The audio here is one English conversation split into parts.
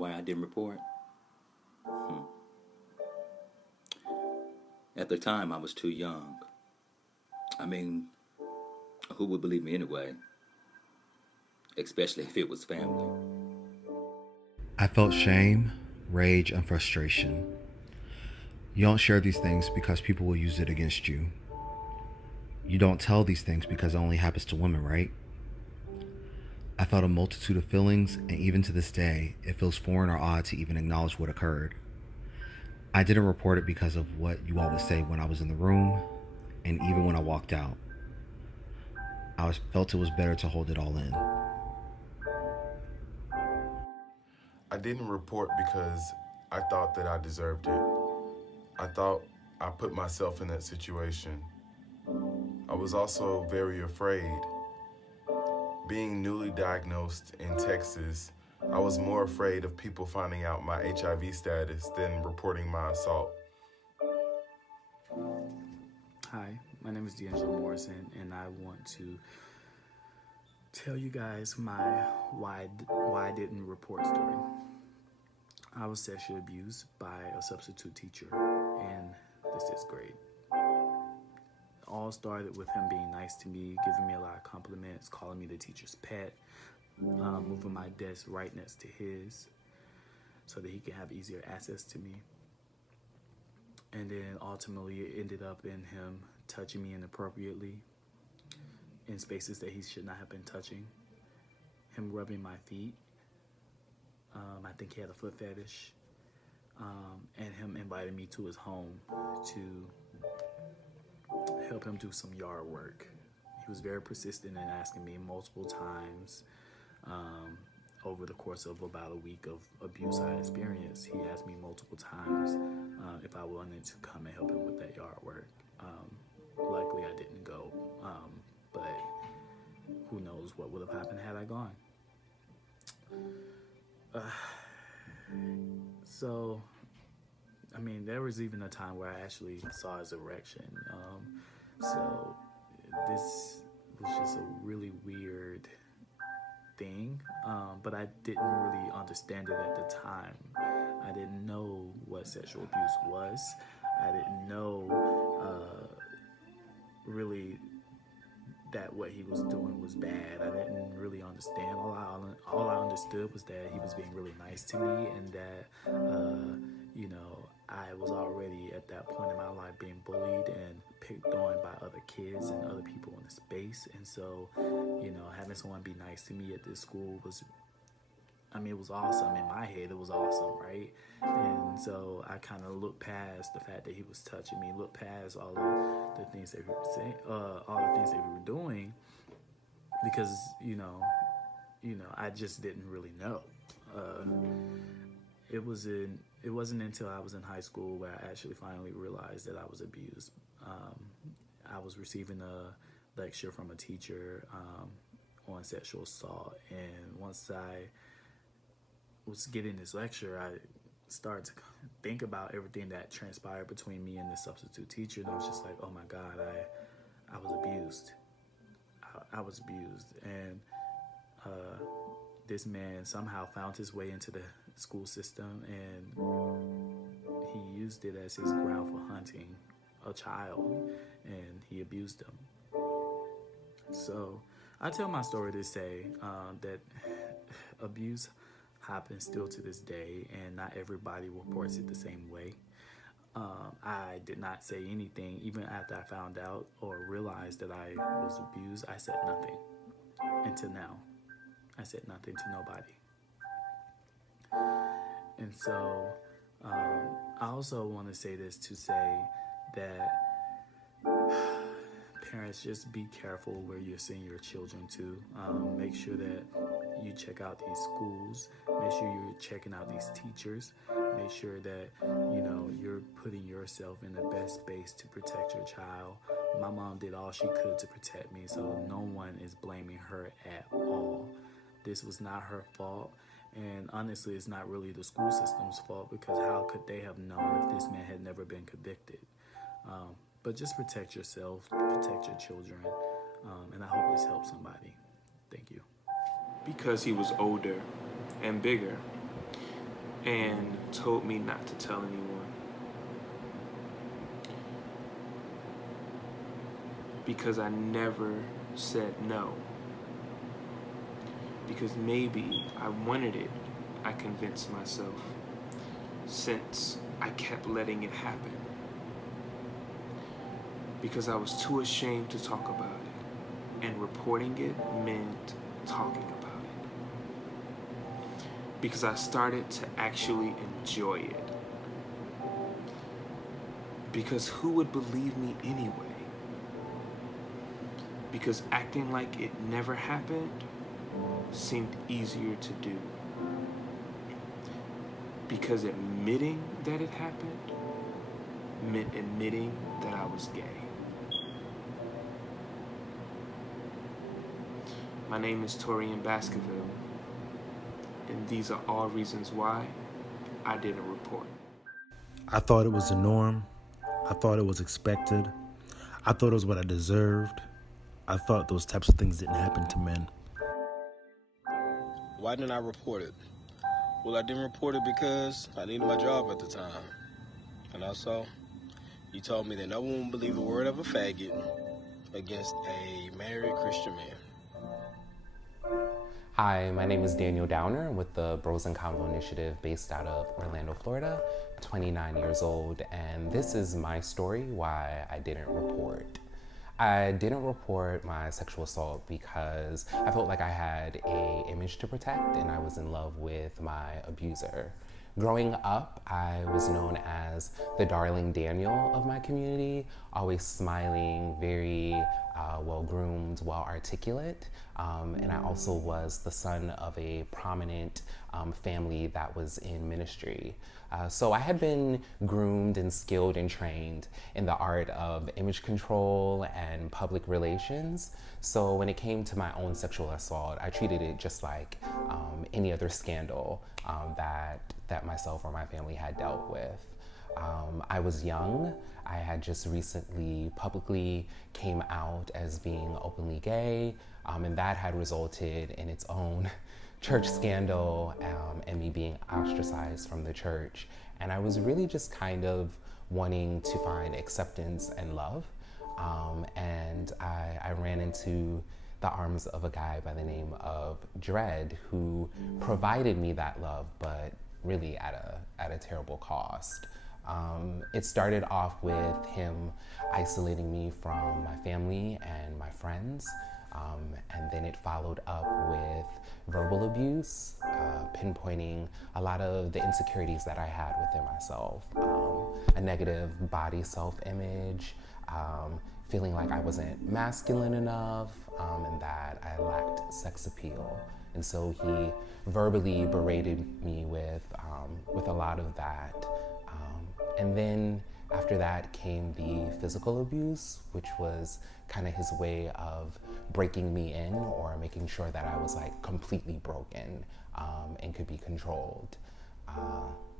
Why I didn't report? Hmm. At the time, I was too young. I mean, who would believe me anyway? Especially if it was family. I felt shame, rage, and frustration. You don't share these things because people will use it against you. You don't tell these things because it only happens to women, right? I felt a multitude of feelings, and even to this day, it feels foreign or odd to even acknowledge what occurred. I didn't report it because of what you all would say when I was in the room, and even when I walked out. Felt it was better to hold it all in. I didn't report because I thought that I deserved it. I thought I put myself in that situation. I was also very afraid. Being newly diagnosed in Texas, I was more afraid of people finding out my HIV status than reporting my assault. Hi, my name is D'Angelo Morrison, and I want to tell you guys my why I didn't report story. I was sexually abused by a substitute teacher in the 6th grade. It all started with him being nice to me, giving me a lot of compliments, calling me the teacher's pet, moving my desk right next to his so that he could have easier access to me. And then ultimately it ended up in him touching me inappropriately in spaces that he should not have been touching, him rubbing my feet. I think he had a foot fetish, and him inviting me to his home to help him do some yard work. He was very persistent in asking me multiple times over the course of about a week of abuse I experienced. He asked me multiple times if I wanted to come and help him with that yard work. Luckily, I didn't go, but who knows what would have happened had I gone. So, I mean, there was even a time where I actually saw his erection. So, this was just a really weird thing, but I didn't really understand it at the time. I didn't know what sexual abuse was. I didn't know really that what he was doing was bad. I didn't really understand. All I understood was that he was being really nice to me, and that I was already at that point in my life being bullied and picked on by other kids and other people in the space. And so, having someone be nice to me at this school was, it was awesome. In my head, it was awesome, right? And so I kind of looked past the fact that he was touching me, looked past all of the things that we were saying, all the things that we were doing, because I just didn't really know. It wasn't until I was in high school where I actually finally realized that I was abused. I was receiving a lecture from a teacher on sexual assault, and once I was getting this lecture, I started to think about everything that transpired between me and the substitute teacher, and I was just like, oh my God, I was abused. I was abused, and this man somehow found his way into the school system, and he used it as his ground for hunting a child, and he abused him. So I tell my story to say that abuse happens still to this day, and not everybody reports it the same way. I did not say anything even after I found out or realized that I was abused. I said nothing until now. I said nothing to nobody. And so I also want to say this to say that parents, just be careful where you're sending your children to. Make sure that you check out these schools. Make sure you're checking out these teachers. Make sure that you're putting yourself in the best space to protect your child. My mom did all she could to protect me, so no one is blaming her at all. This was not her fault, and honestly, it's not really the school system's fault, because how could they have known if this man had never been convicted? But just protect yourself, protect your children, and I hope this helps somebody. Thank you. Because he was older and bigger. and told me not to tell anyone. Because I never said no. Because maybe I wanted it, I convinced myself, since I kept letting it happen. Because I was too ashamed to talk about it, and reporting it meant talking about it. Because I started to actually enjoy it. Because who would believe me anyway? Because acting like it never happened seemed easier to do. Because admitting that it happened meant admitting that I was gay. My name is Torian Baskerville, and these are all reasons why I didn't report. I thought it was the norm. I thought it was expected. I thought it was what I deserved. I thought those types of things didn't happen to men. Why didn't I report it? Well, I didn't report it because I needed my job at the time. And also, you told me that no one would believe the word of a faggot against a married Christian man. Hi, my name is Daniel Downer with the Bros and Convo Initiative based out of Orlando, Florida, 29 years old, and this is my story why I didn't report. I didn't report my sexual assault because I felt like I had an image to protect and I was in love with my abuser. Growing up, I was known as the darling Daniel of my community, always smiling, very well-groomed, well-articulate, and I also was the son of a prominent family that was in ministry. So I had been groomed and skilled and trained in the art of image control and public relations. So when it came to my own sexual assault, I treated it just like any other scandal that myself or my family had dealt with. I was young. I had just recently publicly came out as being openly gay, and that had resulted in its own church scandal and me being ostracized from the church. And I was really just kind of wanting to find acceptance and love. And I ran into the arms of a guy by the name of Dread, who provided me that love, but really at a terrible cost. It started off with him isolating me from my family and my friends, and then it followed up with verbal abuse, pinpointing a lot of the insecurities that I had within myself, a negative body self-image, feeling like I wasn't masculine enough, and that I lacked sex appeal. And so he verbally berated me with a lot of that. And then after that came the physical abuse, which was kind of his way of breaking me in or making sure that I was like completely broken and could be controlled.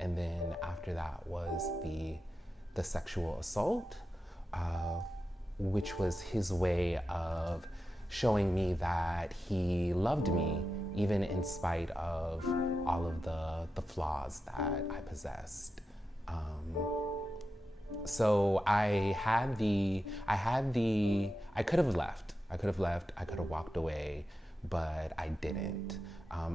And then after that was the sexual assault, which was his way of showing me that he loved me, even in spite of all of the flaws that I possessed. So I could have left, I could have walked away, but I didn't.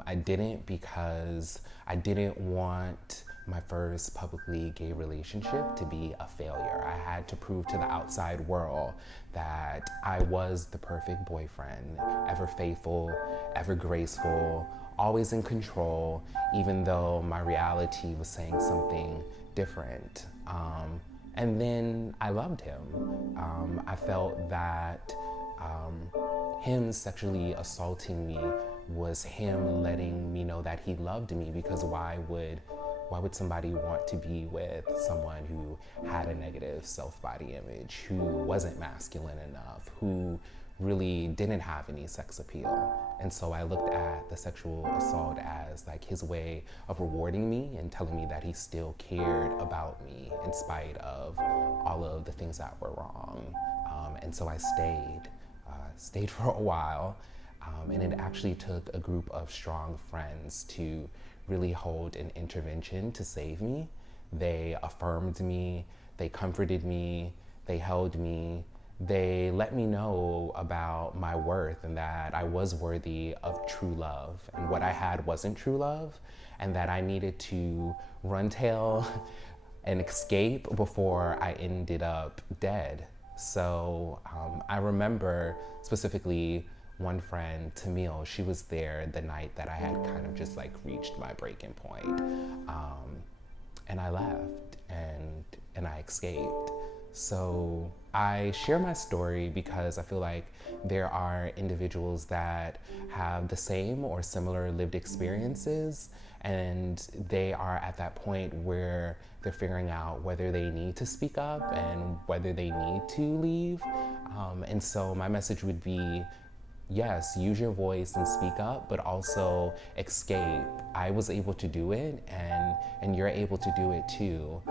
I didn't because I didn't want my first publicly gay relationship to be a failure. I had to prove to the outside world that I was the perfect boyfriend, ever faithful, ever graceful, always in control, even though my reality was saying something different. And then I loved him. I felt that him sexually assaulting me was him letting me know that he loved me, because why would somebody want to be with someone who had a negative self-body image, who wasn't masculine enough, who really didn't have any sex appeal? And so I looked at the sexual assault as like his way of rewarding me and telling me that he still cared about me in spite of all of the things that were wrong. And so I stayed for a while. And it actually took a group of strong friends to really hold an intervention to save me. They affirmed me, they comforted me, they held me, they let me know about my worth and that I was worthy of true love and what I had wasn't true love, and that I needed to run tail and escape before I ended up dead. So I remember specifically one friend, Tamil, she was there the night that I had kind of just like reached my breaking point. And I left and I escaped. So I share my story because I feel like there are individuals that have the same or similar lived experiences, and they are at that point where they're figuring out whether they need to speak up and whether they need to leave. And so my message would be, yes, use your voice and speak up, but also escape. I was able to do it, and you're able to do it too.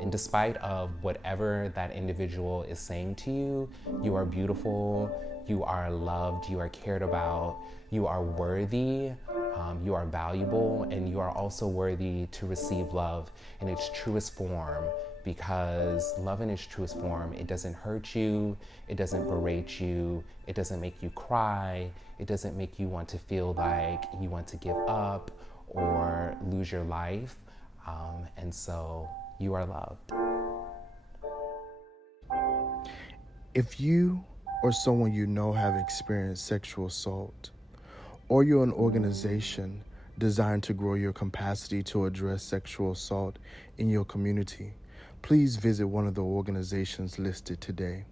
And despite of whatever that individual is saying to you, you are beautiful, you are loved, you are cared about, you are worthy, you are valuable, and you are also worthy to receive love in its truest form. Because love in its truest form, it doesn't hurt you, it doesn't berate you, it doesn't make you cry, it doesn't make you want to feel like you want to give up or lose your life. And so you are loved. If you or someone you know have experienced sexual assault, or you're an organization designed to grow your capacity to address sexual assault in your community, please visit one of the organizations listed today.